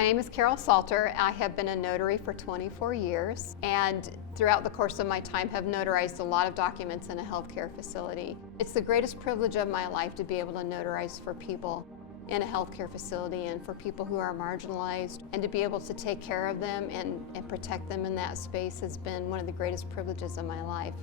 My name is Carol Salter. I have been a notary for 24 years, and throughout the course of my time have notarized a lot of documents in a healthcare facility. It's the greatest privilege of my life to be able to notarize for people in a healthcare facility and for people who are marginalized, and to be able to take care of them and protect them in that space has been one of the greatest privileges of my life.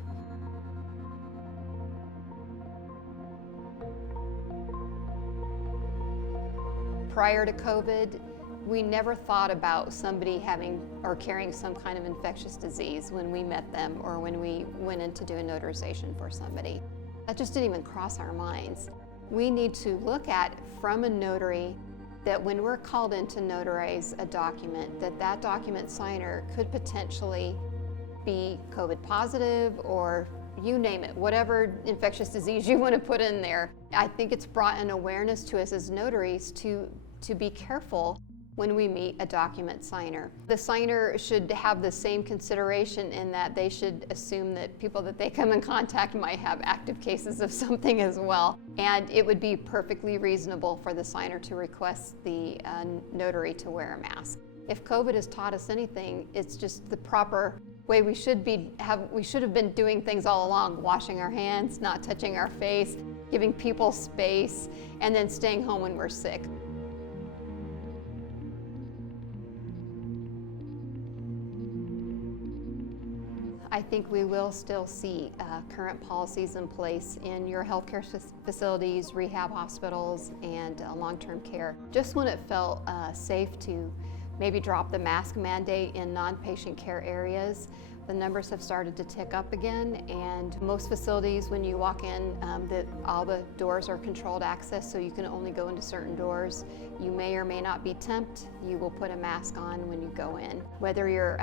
Prior to COVID, we never thought about somebody having or carrying some kind of infectious disease when we met them or when we went in to do a notarization for somebody. That just didn't even cross our minds. We need to look at, from a notary, that when we're called in to notarize a document, that document signer could potentially be COVID positive, or you name it, whatever infectious disease you want to put in there. I think it's brought an awareness to us as notaries to be careful when we meet a document signer. The signer should have the same consideration in that they should assume that people that they come in contact might have active cases of something as well. And it would be perfectly reasonable for the signer to request the notary to wear a mask. If COVID has taught us anything, it's just the proper way we should have been doing things all along, washing our hands, not touching our face, giving people space, and then staying home when we're sick. I think we will still see current policies in place in your healthcare facilities, rehab hospitals, and long-term care. Just when it felt safe to maybe drop the mask mandate in non-patient care areas, the numbers have started to tick up again, and most facilities, when you walk in, all the doors are controlled access, so you can only go into certain doors. You may or may not be temped. You will put a mask on when you go in. Whether you're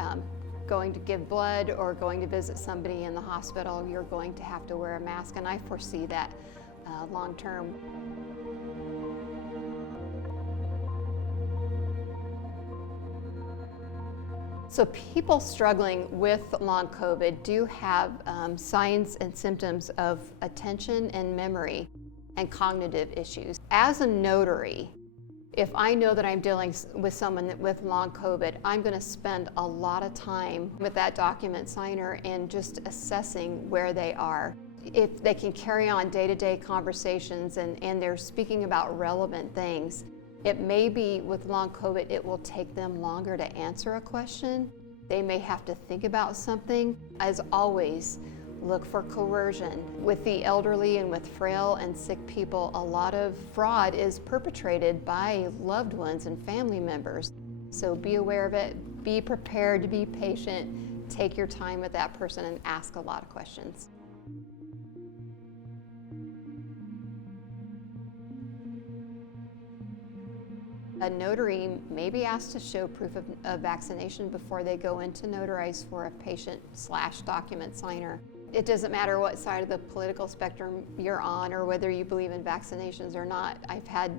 going to give blood or going to visit somebody in the hospital, you're going to have to wear a mask, and I foresee that long term. So people struggling with long COVID do have signs and symptoms of attention and memory and cognitive issues. As a notary, if I know that I'm dealing with someone with long COVID, I'm going to spend a lot of time with that document signer and just assessing where they are. If they can carry on day-to-day conversations and they're speaking about relevant things, it may be with long COVID, it will take them longer to answer a question. They may have to think about something. As always, look for coercion. With the elderly and with frail and sick people, a lot of fraud is perpetrated by loved ones and family members. So be aware of it, be prepared to be patient, take your time with that person and ask a lot of questions. A notary may be asked to show proof of vaccination before they go in to notarize for a patient/document signer. It doesn't matter what side of the political spectrum you're on or whether you believe in vaccinations or not. I've had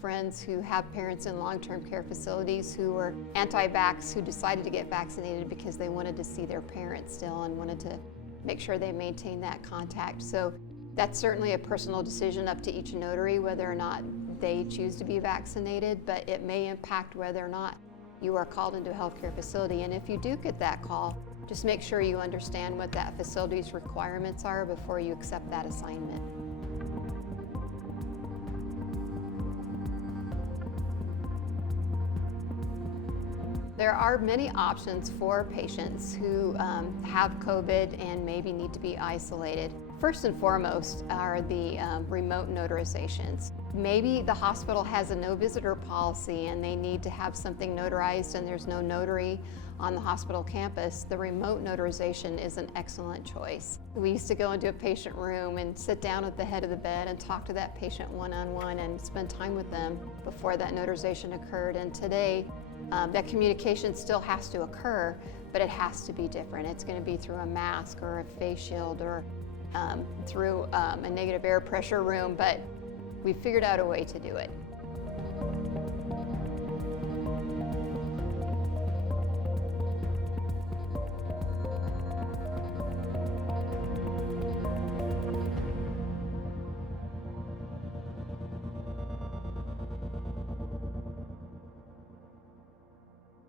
friends who have parents in long-term care facilities who were anti-vax, who decided to get vaccinated because they wanted to see their parents still and wanted to make sure they maintain that contact. So that's certainly a personal decision up to each notary whether or not they choose to be vaccinated, but it may impact whether or not you are called into a healthcare facility. And if you do get that call, just make sure you understand what that facility's requirements are before you accept that assignment. There are many options for patients who have COVID and maybe need to be isolated. First and foremost are the remote notarizations. Maybe the hospital has a no visitor policy and they need to have something notarized and there's no notary on the hospital campus. The remote notarization is an excellent choice. We used to go into a patient room and sit down at the head of the bed and talk to that patient one-on-one and spend time with them before that notarization occurred. And today, that communication still has to occur, but it has to be different. It's going to be through a mask or a face shield or through a negative air pressure room, but we figured out a way to do it.